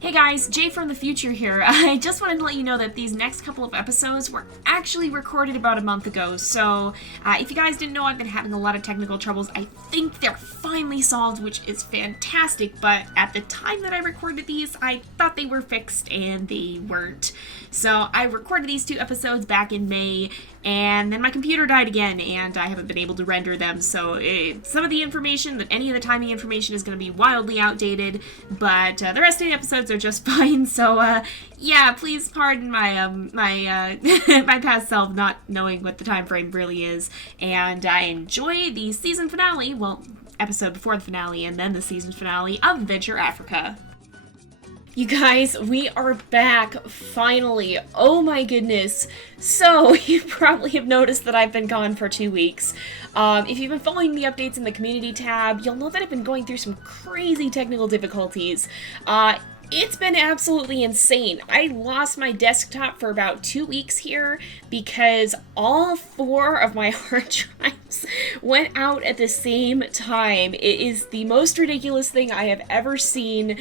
Hey guys, Jay from the future here. I just wanted to let you know that these next couple of episodes were actually recorded about a month ago, so if you guys didn't know, I've been having a lot of technical troubles. I think they're finally solved, which is fantastic, but at the time that I recorded these, I thought they were fixed and they weren't. So I recorded these 2 episodes back in May, and then my computer died again, and I haven't been able to render them, so some of the information, any of the timing information is going to be wildly outdated, but the rest of the episodes are just fine, so yeah, please pardon my my past self not knowing what the time frame really is, and I enjoy the season finale, well, episode before the finale, and then the season finale of Adventure Africa. You guys, we are back, finally. Oh my goodness. So, you probably have noticed that I've been gone for 2 weeks. If you've been following the updates in the community tab, you'll know that I've been going through some crazy technical difficulties. It's been absolutely insane. I lost my desktop for about 2 weeks here because all 4 of my hard drives went out at the same time. It is the most ridiculous thing I have ever seen.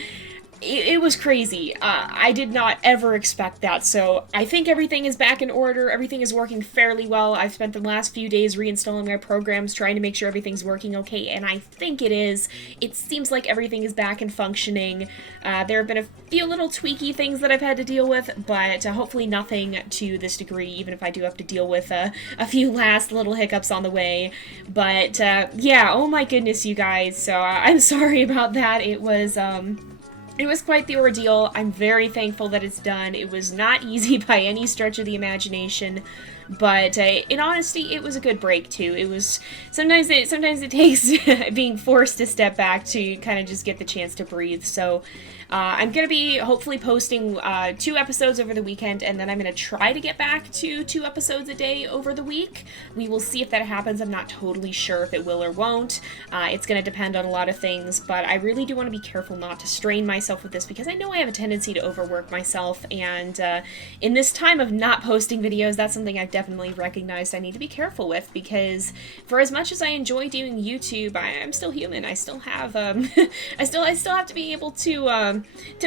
It was crazy. I did not ever expect that, so I think everything is back in order. Everything is working fairly well. I've spent the last few days reinstalling my programs, trying to make sure everything's working okay, and I think it is. It seems like everything is back and functioning. There have been a few little tweaky things that I've had to deal with, but hopefully nothing to this degree, even if I do have to deal with a few last little hiccups on the way. But yeah, oh my goodness, you guys, so I'm sorry about that. It was quite the ordeal. I'm very thankful that it's done. It was not easy by any stretch of the imagination, but in honesty, it was a good break too. It was sometimes it takes being forced to step back to kind of just get the chance to breathe. So I'm gonna be hopefully posting 2 episodes over the weekend, and then I'm gonna try to get back to 2 episodes a day over the week. We will see if that happens. I'm not totally sure if it will or won't. It's gonna depend on a lot of things, but I really do want to be careful not to strain myself with this because I know I have a tendency to overwork myself, and in this time of not posting videos, that's something I've definitely recognized I need to be careful with, because for as much as I enjoy doing YouTube, I'm still human. I still have I still have to be able to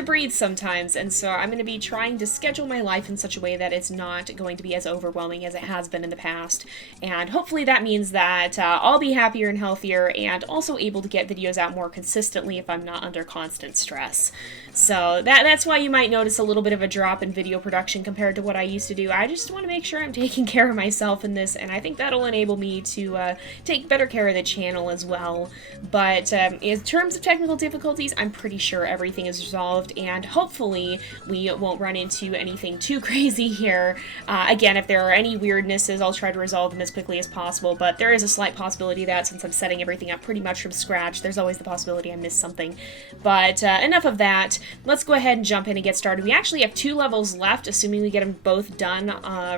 breathe sometimes, and so I'm going to be trying to schedule my life in such a way that it's not going to be as overwhelming as it has been in the past, and hopefully that means that I'll be happier and healthier and also able to get videos out more consistently if I'm not under constant stress. So that's why you might notice a little bit of a drop in video production compared to what I used to do. I just want to make sure I'm taking care of myself in this, and I think that'll enable me to take better care of the channel as well. But in terms of technical difficulties, I'm pretty sure everything is resolved, and hopefully we won't run into anything too crazy here. Again, if there are any weirdnesses, I'll try to resolve them as quickly as possible, but there is a slight possibility that since I'm setting everything up pretty much from scratch, there's always the possibility I missed something. But enough of that. Let's go ahead and jump in and get started. We actually have 2 levels left, assuming we get them both done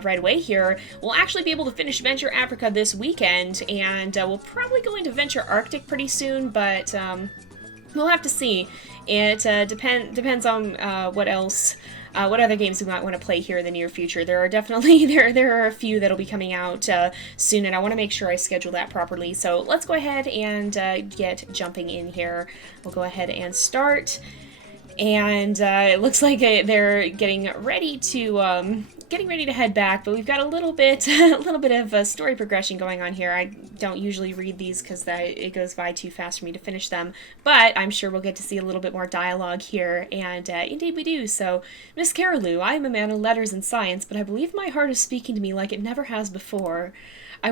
right away here. We'll actually be able to finish Venture Africa this weekend, and we'll probably go into Venture Arctic pretty soon, but we'll have to see. It depends on what else, what other games we might want to play here in the near future. There are definitely, there are a few that'll be coming out soon, and I want to make sure I schedule that properly. So let's go ahead and get jumping in here. We'll go ahead and start. And it looks like they're getting ready to head back, but we've got a little bit of story progression going on here. I don't usually read these because it goes by too fast for me to finish them, but I'm sure we'll get to see a little bit more dialogue here, and indeed we do. So, Miss Carolou, I am a man of letters and science, but I believe my heart is speaking to me like it never has before. I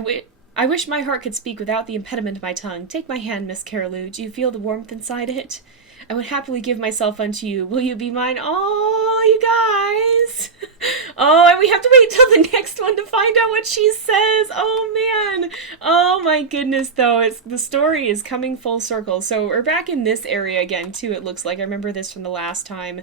wish my heart could speak without the impediment of my tongue. Take my hand, Miss Carolou. Do you feel the warmth inside it? I would happily give myself unto you. Will you be mine? Oh, you guys. Oh, and we have to wait till the next one to find out what she says. Oh, man. Oh, my goodness, though. The story is coming full circle. So we're back in this area again, too, it looks like. I remember this from the last time.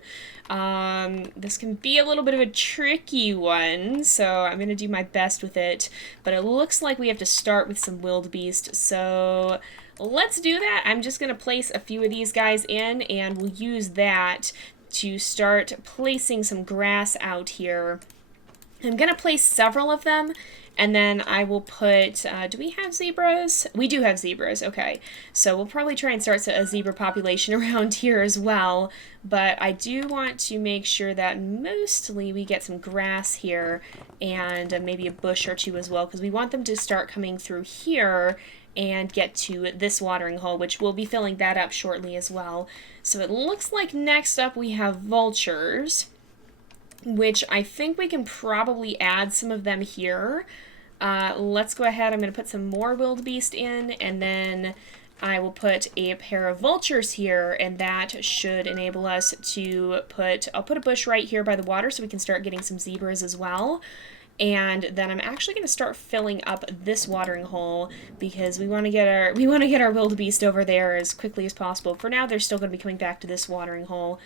This can be a little bit of a tricky one, so I'm going to do my best with it. But it looks like we have to start with some wildebeest, so let's do that. I'm just going to place a few of these guys in, and we'll use that to start placing some grass out here. I'm going to place several of them, and then I will put, do we have zebras? We do have zebras, okay. So we'll probably try and start a zebra population around here as well, but I do want to make sure that mostly we get some grass here, and maybe a bush or two as well, because we want them to start coming through here and get to this watering hole, which we'll be filling that up shortly as well. So it looks like next up we have vultures, which I think we can probably add some of them here. Let's go ahead. I'm going to put some more wildebeest in, and then I will put a pair of vultures here, and that should enable us to I'll put a bush right here by the water so we can start getting some zebras as well. And then I'm actually going to start filling up this watering hole because we want to get our wildebeest over there as quickly as possible. For now, they're still going to be coming back to this watering hole.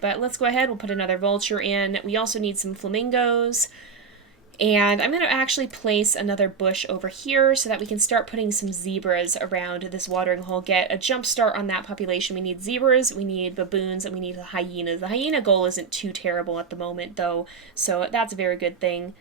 But let's go ahead, we'll put another vulture in. We also need some flamingos. And I'm going to actually place another bush over here so that we can start putting some zebras around this watering hole, get a jump start on that population. We need zebras, we need baboons, and we need the hyenas. The hyena goal isn't too terrible at the moment, though, so that's a very good thing.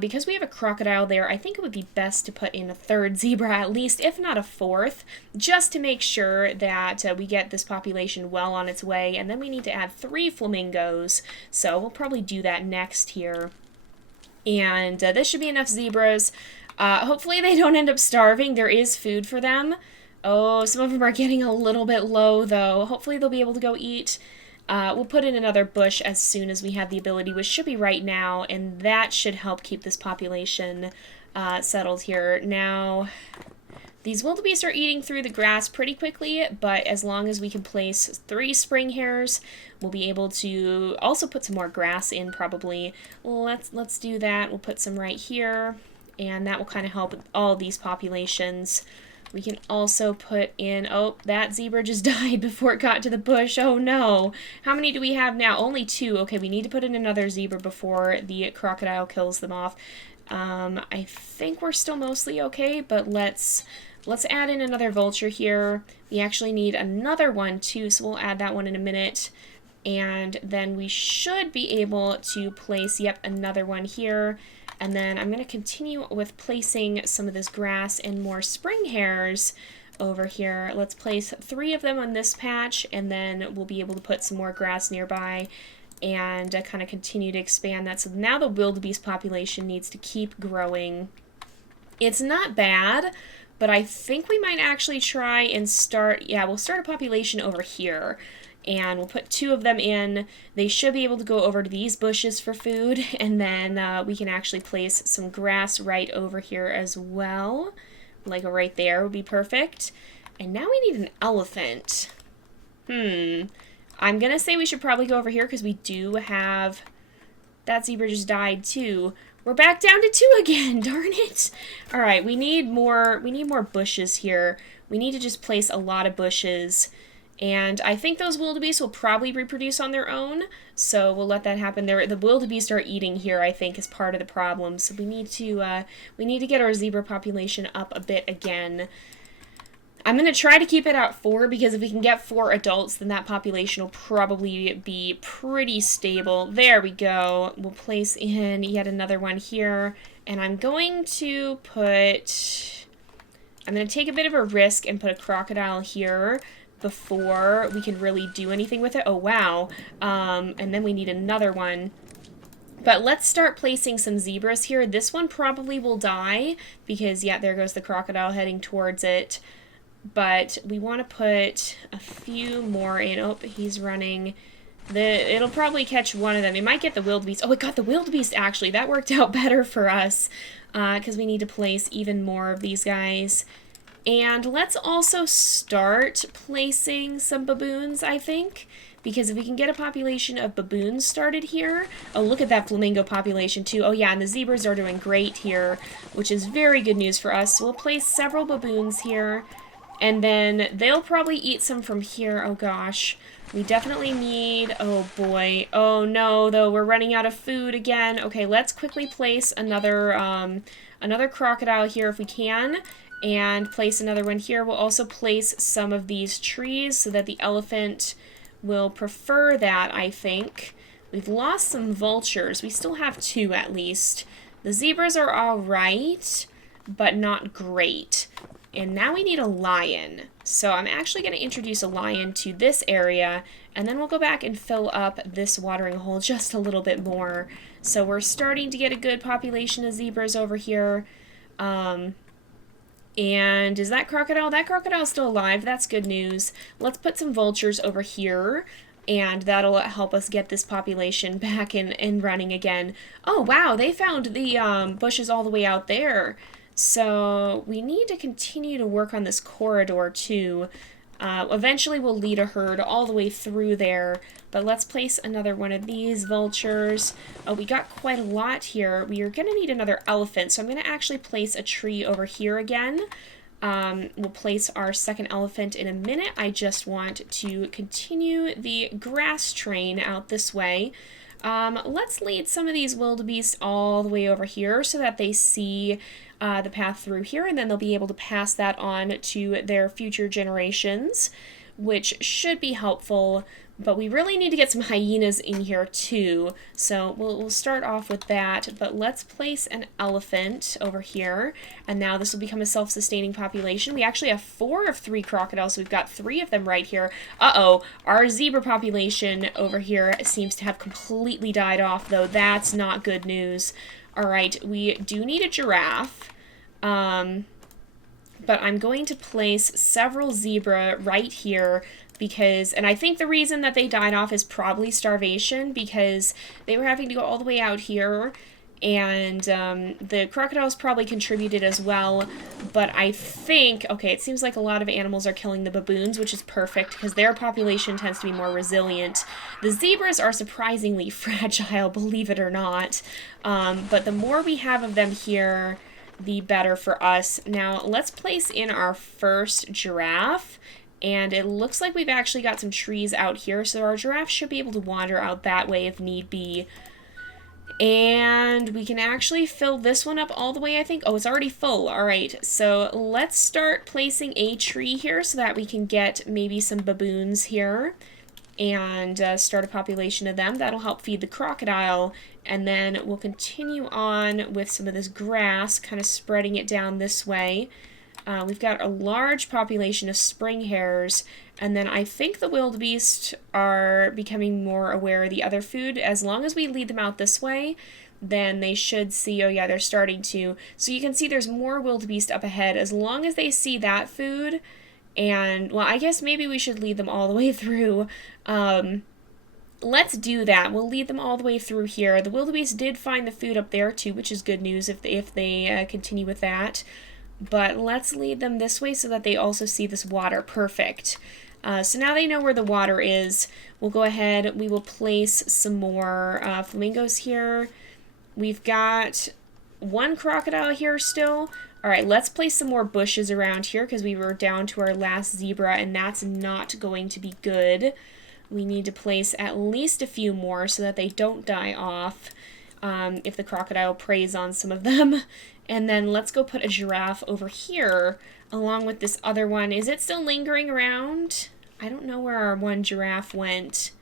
Because we have a crocodile there, I think it would be best to put in a third zebra at least, if not a fourth, just to make sure that we get this population well on its way. And then we need to add 3 flamingos, so we'll probably do that next here. And this should be enough zebras. Hopefully they don't end up starving. There is food for them. Oh, some of them are getting a little bit low, though. Hopefully they'll be able to go eat. We'll put in another bush as soon as we have the ability, which should be right now, and that should help keep this population settled here. Now, these wildebeest are eating through the grass pretty quickly, but as long as we can place 3 spring hares, we'll be able to also put some more grass in probably. Let's do that. We'll put some right here, and that will kind of help with all these populations. We can also put in, oh, that zebra just died before it got to the bush. Oh no. How many do we have now? Only 2. Okay, we need to put in another zebra before the crocodile kills them off. I think we're still mostly okay, but let's add in another vulture here. We actually need another one too, so we'll add that one in a minute. And then we should be able to place, yep, another one here. And then I'm going to continue with placing some of this grass and more spring hares over here. Let's place 3 of them on this patch, and then we'll be able to put some more grass nearby and kind of continue to expand that. So now the wildebeest population needs to keep growing. It's not bad, but I think we might actually try and start, yeah, we'll start a population over here. And we'll put 2 of them in. They should be able to go over to these bushes for food, and then we can actually place some grass right over here as well. Like right there would be perfect. And now we need an elephant. I'm gonna say we should probably go over here because we do have... That zebra just died too. We're back down to 2 again, darn it. Alright, we need more bushes here. We need to just place a lot of bushes. And I think those wildebeest will probably reproduce on their own, so we'll let that happen. The wildebeest are eating here, I think, is part of the problem. So we need to get our zebra population up a bit again. I'm going to try to keep it at 4, because if we can get 4 adults, then that population will probably be pretty stable. There we go. We'll place in yet another one here, and I'm going to take a bit of a risk and put a crocodile here before we can really do anything with it. Oh, wow. And then we need another one. But let's start placing some zebras here. This one probably will die because, yeah, there goes the crocodile heading towards it. But we want to put a few more in. Oh, he's running. It'll probably catch one of them. It might get the wildebeest. Oh, it got the wildebeest, actually. That worked out better for us because we need to place even more of these guys. And let's also start placing some baboons, I think, because if we can get a population of baboons started here... Oh, look at that flamingo population, too. Oh, yeah, and the zebras are doing great here, which is very good news for us. So we'll place several baboons here, and then they'll probably eat some from here. Oh, gosh. We definitely need... Oh, boy. Oh, no, though. We're running out of food again. Okay, let's quickly place another crocodile here if we can. And place another one here. We'll also place some of these trees so that the elephant will prefer that, I think. We've lost some vultures. We still have 2 at least. The zebras are all right, but not great. And now we need a lion. So I'm actually going to introduce a lion to this area, and then we'll go back and fill up this watering hole just a little bit more. So we're starting to get a good population of zebras over here. And is that crocodile? That crocodile's still alive. That's good news. Let's put some vultures over here, and that'll help us get this population back in running again. Oh, wow, they found the bushes all the way out there. So we need to continue to work on this corridor too. Eventually we'll lead a herd all the way through there, but let's place another one of these vultures. Oh, we got quite a lot here. We are going to need another elephant, so I'm going to actually place a tree over here again. We'll place our second elephant in a minute. I just want to continue the grass train out this way. Let's lead some of these wildebeest all the way over here so that they see the path through here, and then they'll be able to pass that on to their future generations, which should be helpful. But we really need to get some hyenas in here too, so we'll start off with that. But let's place an elephant over here, and now this will become a self-sustaining population. We actually have 4 of 3 crocodiles, so we've got 3 of them right here. Uh-oh, our zebra population over here seems to have completely died off, though. That's not good news. Alright, we do need a giraffe, but I'm going to place several zebra right here because, and I think the reason that they died off is probably starvation, because they were having to go all the way out here, and the crocodiles probably contributed as well, but I think, okay, it seems like a lot of animals are killing the baboons, which is perfect, because their population tends to be more resilient. The zebras are surprisingly fragile, believe it or not, but the more we have of them here, the better for us. Now, let's place in our first giraffe, and it looks like we've actually got some trees out here, so our giraffe should be able to wander out that way if need be. And we can actually fill this one up all the way, I think. Oh, it's already full. All right, so let's start placing a tree here so that we can get maybe some baboons here and start a population of them. That'll help feed the crocodile. And then we'll continue on with some of this grass, kind of spreading it down this way. We've got a large population of spring hares, and then I think the wildebeest are becoming more aware of the other food. As long as we lead them out this way, then they should see, oh yeah, they're starting to. So you can see there's more wildebeest up ahead. As long as they see that food, and, well, I guess maybe we should lead them all the way through. Let's do that. We'll lead them all the way through here. The wildebeest did find the food up there too, which is good news if they continue with that. But let's lead them this way so that they also see this water. Perfect. So now they know where the water is. We'll go ahead, we will place some more flamingos here. We've got 1 crocodile here still. Alright, let's place some more bushes around here because we were down to our last zebra, and that's not going to be good. We need to place at least a few more so that they don't die off if the crocodile preys on some of them. And then let's go put a giraffe over here along with this other one. Is it still lingering around? I don't know where our 1 giraffe went.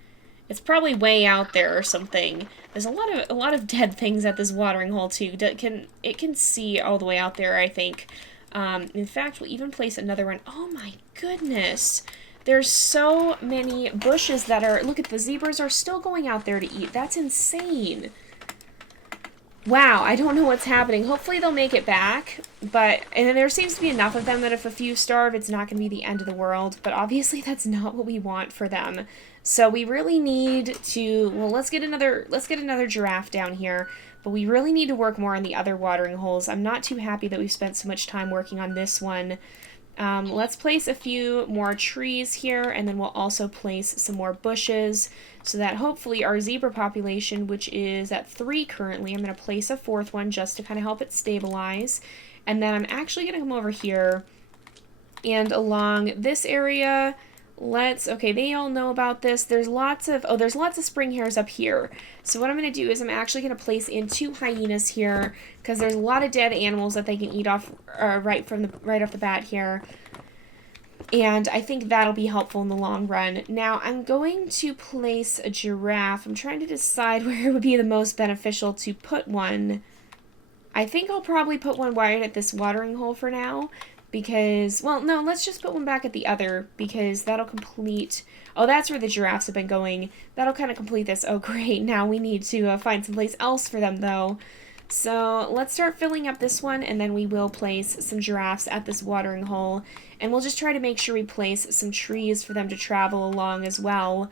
It's probably way out there or something. There's a lot of dead things at this watering hole too. It can see all the way out there, I think. In fact, we'll even place another one. Oh my goodness. There's so many bushes that are... Look at the zebras are still going out there to eat. That's insane. Wow, I don't know what's happening. Hopefully they'll make it back, and there seems to be enough of them that if a few starve, it's not going to be the end of the world, but obviously that's not what we want for them. So we really need to, well, let's get another giraffe down here, but we really need to work more on the other watering holes. I'm not too happy that we've spent so much time working on this one. Let's place a few more trees here, and then we'll also place some more bushes so that hopefully our zebra population, which is at 3 currently, I'm going to place a 4th one just to kind of help it stabilize. And then I'm actually going to come over here and along this area, okay, they all know about this. There's lots of spring hares up here. So what I'm going to do is I'm actually going to place in 2 hyenas here because there's a lot of dead animals that they can eat off right off the bat here. And I think that'll be helpful in the long run. Now, I'm going to place a giraffe. I'm trying to decide where it would be the most beneficial to put one. I think I'll probably put one right at this watering hole for now. Because, well, no, let's just put one back at the other. Because that'll complete... Oh, that's where the giraffes have been going. That'll kind of complete this. Oh, great. Now we need to find someplace else for them, though. So let's start filling up this one, and then we will place some giraffes at this watering hole. And we'll just try to make sure we place some trees for them to travel along as well.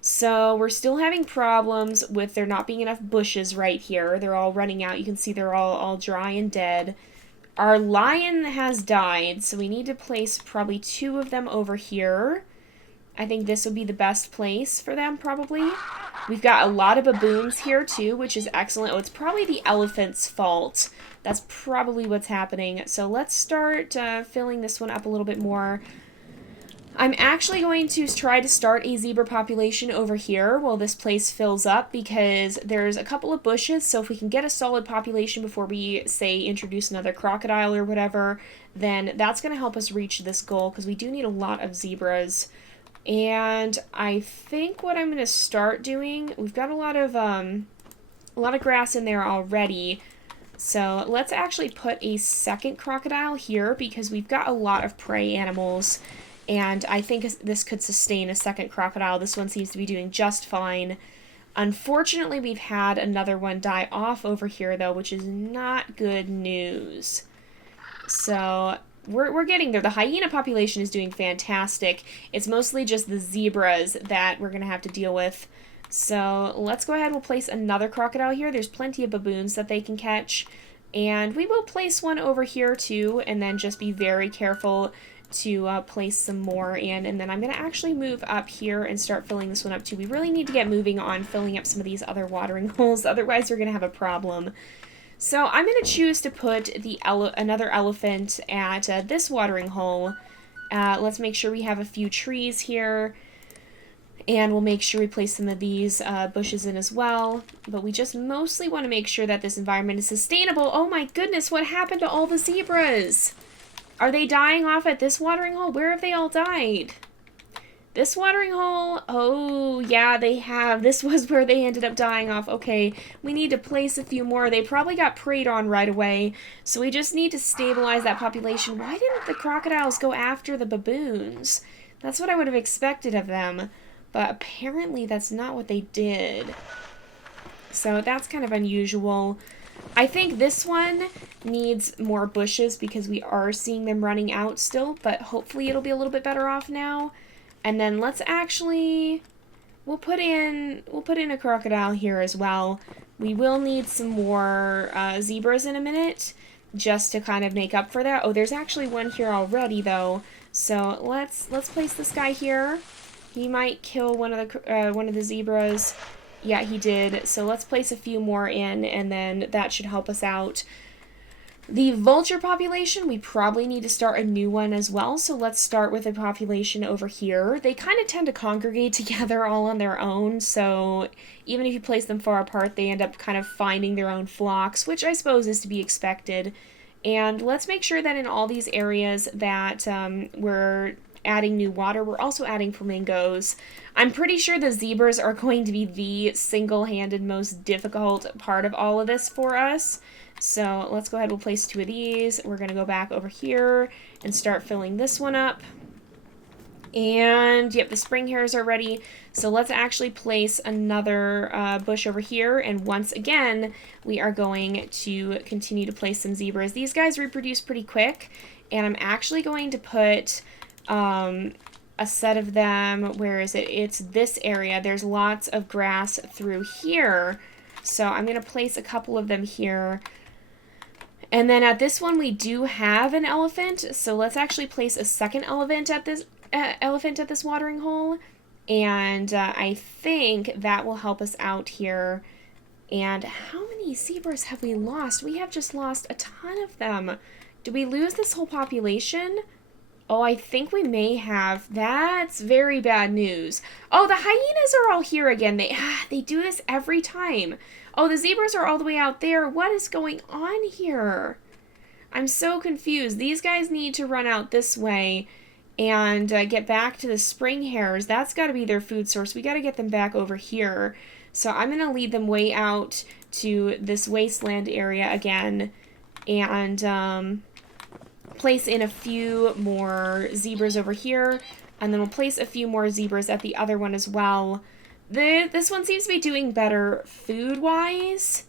So we're still having problems with there not being enough bushes right here. They're all running out. You can see they're all dry and dead. Our lion has died, so we need to place probably 2 of them over here. I think this would be the best place for them, probably. We've got a lot of baboons here, too, which is excellent. Oh, it's probably the elephant's fault. That's probably what's happening. So let's start filling this one up a little bit more. I'm actually going to try to start a zebra population over here while this place fills up, because there's a couple of bushes, so if we can get a solid population before we, say, introduce another crocodile or whatever, then that's going to help us reach this goal, because we do need a lot of zebras. And I think what I'm going to start doing, we've got a lot of grass in there already, so let's actually put a second crocodile here, because we've got a lot of prey animals, and I think this could sustain a second crocodile. This one seems to be doing just fine. Unfortunately, we've had another one die off over here, though, which is not good news. So we're getting there. The hyena population is doing fantastic. It's mostly just the zebras that we're going to have to deal with. So let's go ahead. We'll place another crocodile here. There's plenty of baboons that they can catch. And we will place one over here too, and then just be very careful to place some more in. And then I'm going to actually move up here and start filling this one up too. We really need to get moving on filling up some of these other watering holes. Otherwise, we're going to have a problem. So I'm going to choose to put another elephant at this watering hole. Let's make sure we have a few trees here. And we'll make sure we place some of these bushes in as well. But we just mostly want to make sure that this environment is sustainable. Oh my goodness, what happened to all the zebras? Are they dying off at this watering hole? Where have they all died? This watering hole? Oh, yeah, they have. This was where they ended up dying off. Okay, we need to place a few more. They probably got preyed on right away, so we just need to stabilize that population. Why didn't the crocodiles go after the baboons? That's what I would have expected of them, but apparently that's not what they did. So that's kind of unusual. I think this one needs more bushes because we are seeing them running out still, but hopefully it'll be a little bit better off now. And then let's actually, we'll put in a crocodile here as well. We will need some more zebras in a minute just to kind of make up for that. Oh, there's actually one here already though. So let's place this guy here. He might kill one of the zebras. Yeah, he did. So let's place a few more in, and then that should help us out. The vulture population, we probably need to start a new one as well, so let's start with a population over here. They kind of tend to congregate together all on their own, so even if you place them far apart, they end up kind of finding their own flocks, which I suppose is to be expected. And let's make sure that in all these areas that we're adding new water, we're also adding flamingos. I'm pretty sure the zebras are going to be the single-handed most difficult part of all of this for us. So let's go ahead, we'll place 2 of these. We're going to go back over here and start filling this one up. And yep, the spring hares are ready. So let's actually place another bush over here. And once again, we are going to continue to place some zebras. These guys reproduce pretty quick. And I'm actually going to put a set of them. Where is it? It's this area. There's lots of grass through here. So I'm going to place a couple of them here. And then at this one, we do have an elephant. So let's actually place a second elephant at this watering hole. And I think that will help us out here. And how many zebras have we lost? We have just lost a ton of them. Did we lose this whole population? Oh, I think we may have. That's very bad news. Oh, the hyenas are all here again. They do this every time. Oh, the zebras are all the way out there. What is going on here? I'm so confused. These guys need to run out this way. and get back to the spring hares. That's got to be their food source. We got to get them back over here. So I'm going to lead them way out to this wasteland area again, and place in a few more zebras over here, and then we'll place a few more zebras at the other one as well. This one seems to be doing better food-wise.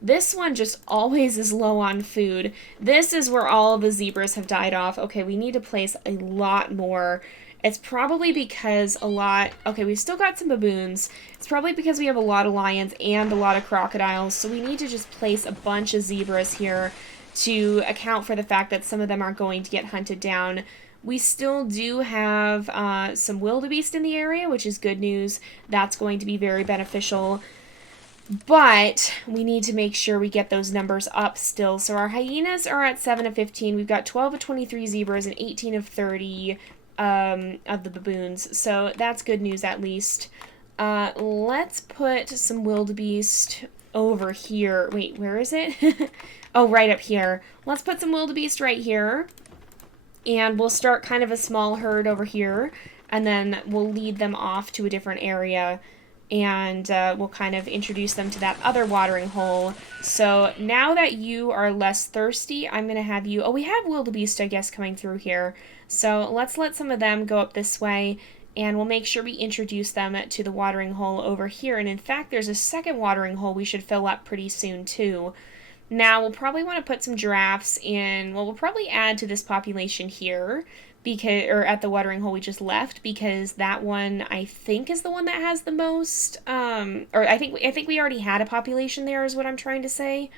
This one just always is low on food. This is where all of the zebras have died off. Okay, we need to place a lot more. It's probably because okay, we've still got some baboons. It's probably because we have a lot of lions and a lot of crocodiles, so we need to just place a bunch of zebras here to account for the fact that some of them aren't going to get hunted down. We still do have some wildebeest in the area, which is good news. That's going to be very beneficial. But we need to make sure we get those numbers up still. So our hyenas are at 7 of 15. We've got 12 of 23 zebras and 18 of 30 of the baboons. So that's good news at least. Let's put some wildebeest over here. Wait, where is it? Oh, right up here. Let's put some wildebeest right here. And we'll start kind of a small herd over here. And then we'll lead them off to a different area. And we'll kind of introduce them to that other watering hole. So now that you are less thirsty, I'm going to have you... Oh, we have wildebeest, I guess, coming through here. So let's let some of them go up this way, and we'll make sure we introduce them to the watering hole over here. And in fact, there's a second watering hole we should fill up pretty soon, too. Now, we'll probably want to put some giraffes in... Well, we'll probably add to this population here, or at the watering hole we just left, because that one I think is the one that has the most, or I think we already had a population there is what I'm trying to say.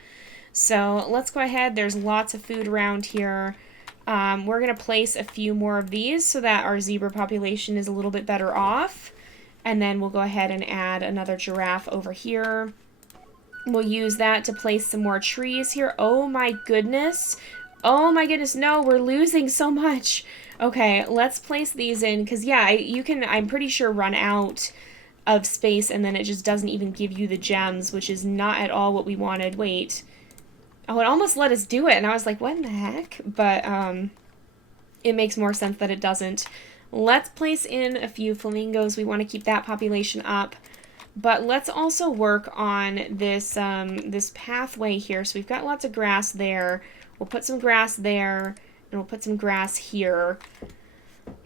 So let's go ahead. There's lots of food around here. We're going to place a few more of these so that our zebra population is a little bit better off. And then we'll go ahead and add another giraffe over here. We'll use that to place some more trees here. Oh my goodness. Oh my goodness, no, we're losing so much. Okay, let's place these in, because yeah, you can, I'm pretty sure, run out of space and then it just doesn't even give you the gems, which is not at all what we wanted. Wait. Oh, it almost let us do it, and I was like, what in the heck? But it makes more sense that it doesn't. Let's place in a few flamingos. We want to keep that population up. But let's also work on this, this pathway here. So we've got lots of grass there. We'll put some grass there, and we'll put some grass here.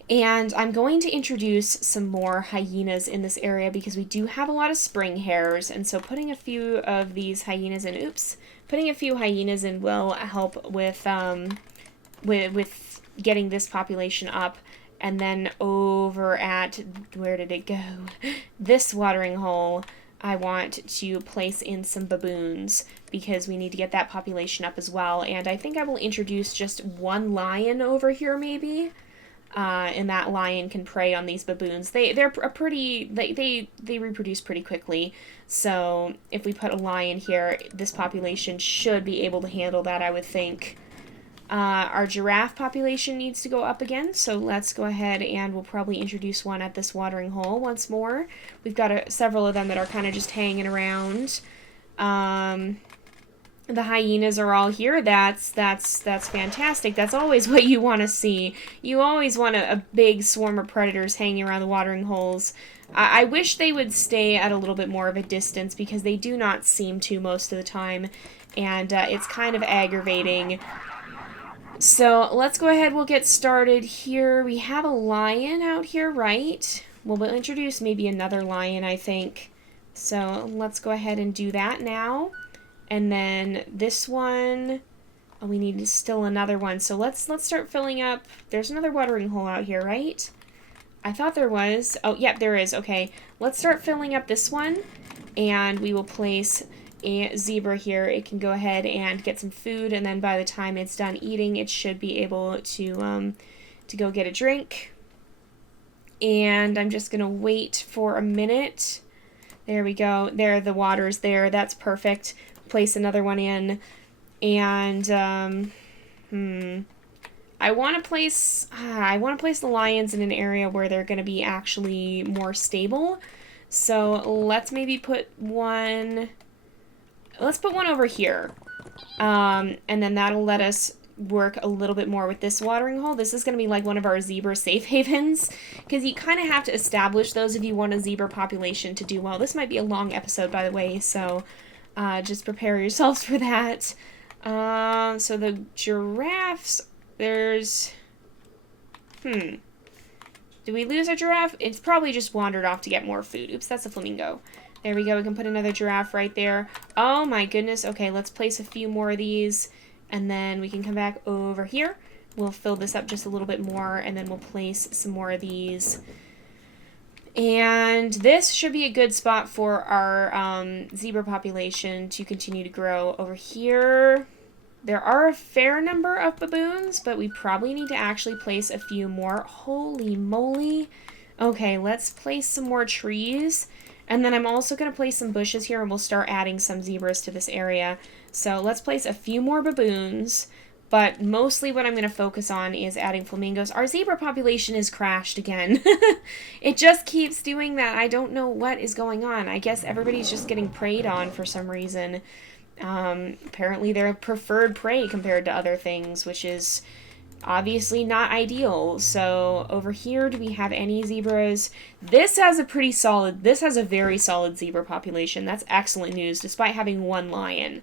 And I'm going to introduce some more hyenas in this area because we do have a lot of spring hares. And so putting a few of these hyenas in, putting a few hyenas in will help with getting this population up. And then over at, where did it go? This watering hole, I want to place in some baboons because we need to get that population up as well. And I think I will introduce just one lion over here maybe. And that lion can prey on these baboons. They reproduce pretty quickly. So if we put a lion here, this population should be able to handle that, I would think. Our giraffe population needs to go up again, so let's go ahead and we'll probably introduce one at this watering hole once more. We've got several of them that are kind of just hanging around. The hyenas are all here. That's fantastic. That's always what you want to see. You always want a big swarm of predators hanging around the watering holes. I wish they would stay at a little bit more of a distance because they do not seem to most of the time, and it's kind of aggravating. So let's go ahead, we'll get started here. We have a lion out here, right? Well, we'll introduce maybe another lion, I think. So let's go ahead and do that now. And then this one, oh, we need still another one. So let's start filling up. There's another watering hole out here, right? I thought there was. Oh, yep, there is. Okay, let's start filling up this one. And we will place a zebra here. It can go ahead and get some food, and then by the time it's done eating, it should be able to go get a drink. And I'm just gonna wait for a minute. There we go. There, the water's there. That's perfect. Place another one in, and I want to place the lions in an area where they're gonna be actually more stable. So let's maybe put one. Let's put one over here, and then that'll let us work a little bit more with this watering hole. This is going to be like one of our zebra safe havens, because you kind of have to establish those if you want a zebra population to do well. This might be a long episode, by the way, so just prepare yourselves for that. So the giraffes, there's... Did we lose our giraffe? It's probably just wandered off to get more food. Oops, that's a flamingo. There we go. We can put another giraffe right there. Oh my goodness. Okay, let's place a few more of these, and then we can come back over here. We'll fill this up just a little bit more, and then we'll place some more of these. And this should be a good spot for our zebra population to continue to grow. Over here, there are a fair number of baboons, but we probably need to actually place a few more. Holy moly. Okay, let's place some more trees. And then I'm also going to place some bushes here, and we'll start adding some zebras to this area. So let's place a few more baboons, but mostly what I'm going to focus on is adding flamingos. Our zebra population is crashed again. It just keeps doing that. I don't know what is going on. I guess everybody's just getting preyed on for some reason. Apparently they're preferred prey compared to other things, which is obviously not ideal. So over here, do we have any zebras? This has a very solid zebra population. That's excellent news, despite having one lion.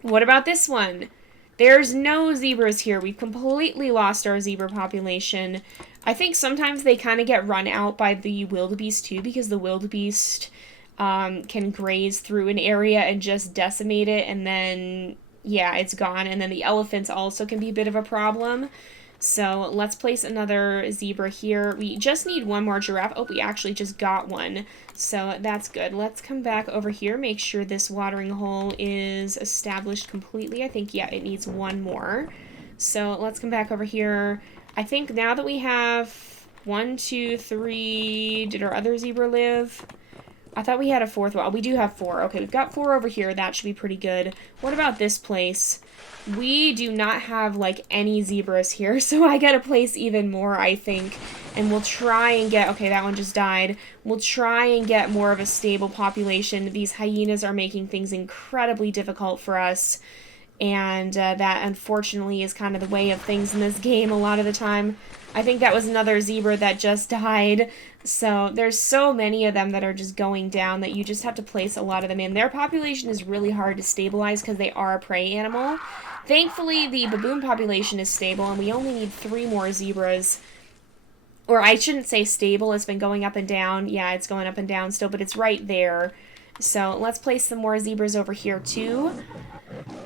What about this one? There's no zebras here. We've completely lost our zebra population. I think sometimes they kind of get run out by the wildebeest too, because the wildebeest can graze through an area and just decimate it, and then yeah, it's gone. And then the elephants also can be a bit of a problem. So let's place another zebra here. We just need one more giraffe. Oh, we actually just got one. So that's good. Let's come back over here, make sure this watering hole is established completely. I think, yeah, it needs one more. So let's come back over here. I think now that we have 1, 2, 3, did our other zebra live? I thought we had a fourth one. We do have 4. Okay, we've got 4 over here. That should be pretty good. What about this place? We do not have, like, any zebras here, so I gotta place even more, I think. And we'll try and get... Okay, that one just died. We'll try and get more of a stable population. These hyenas are making things incredibly difficult for us. And that, unfortunately, is kind of the way of things in this game a lot of the time. I think that was another zebra that just died. So there's so many of them that are just going down that you just have to place a lot of them in. Their population is really hard to stabilize because they are a prey animal. Thankfully, the baboon population is stable, and we only need 3 more zebras. Or I shouldn't say stable, it's been going up and down. Yeah, it's going up and down still, but it's right there. So let's place some more zebras over here too.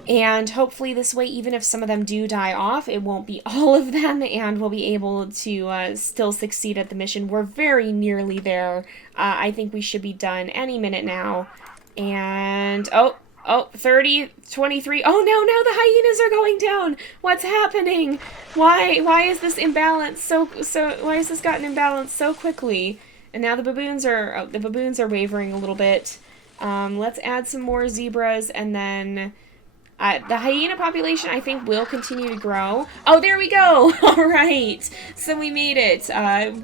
And hopefully this way, even if some of them do die off, it won't be all of them, and we'll be able to still succeed at the mission. We're very nearly there. I think we should be done any minute now. And, oh, 30, 23. Oh, no, now the hyenas are going down. What's happening? Why is this imbalanced why has this gotten imbalanced so quickly? And now the baboons are wavering a little bit. Let's add some more zebras, and then the hyena population, I think, will continue to grow. Oh, there we go! All right. So we made it.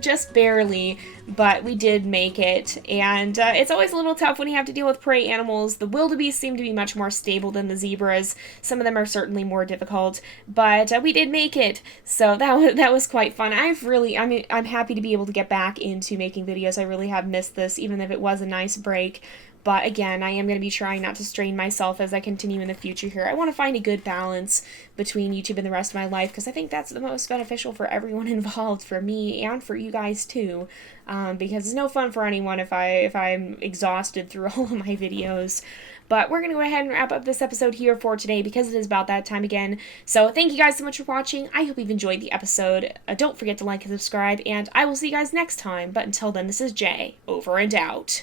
Just barely, but we did make it. And it's always a little tough when you have to deal with prey animals. The wildebeest seem to be much more stable than the zebras. Some of them are certainly more difficult, but we did make it. So that was quite fun. I'm happy to be able to get back into making videos. I really have missed this, even if it was a nice break. But again, I am going to be trying not to strain myself as I continue in the future here. I want to find a good balance between YouTube and the rest of my life, because I think that's the most beneficial for everyone involved, for me and for you guys too. Because it's no fun for anyone if I'm exhausted through all of my videos. But we're going to go ahead and wrap up this episode here for today, because it is about that time again. So thank you guys so much for watching. I hope you've enjoyed the episode. Don't forget to like and subscribe, and I will see you guys next time. But until then, this is Jay, over and out.